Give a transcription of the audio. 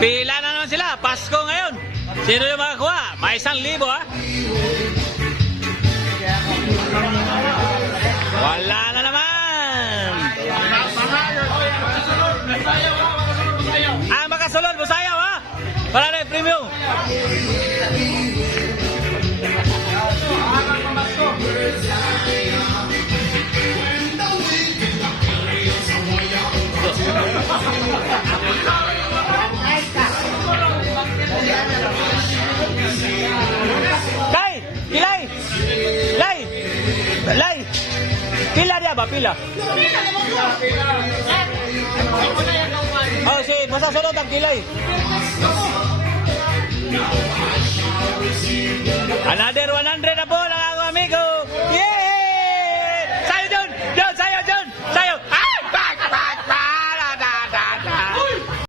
Pila na naman sila. Pasko ngayon. Sino yung makakuha? May 1,000 ha? Wala na naman. Ah, makasulod. Busayaw ha? Para na yung premium. Kay! Pilay! Lay! Lay! Pila dia ba? Pila? Oh, sige. Masasunod ang pilay. Another 100 na po.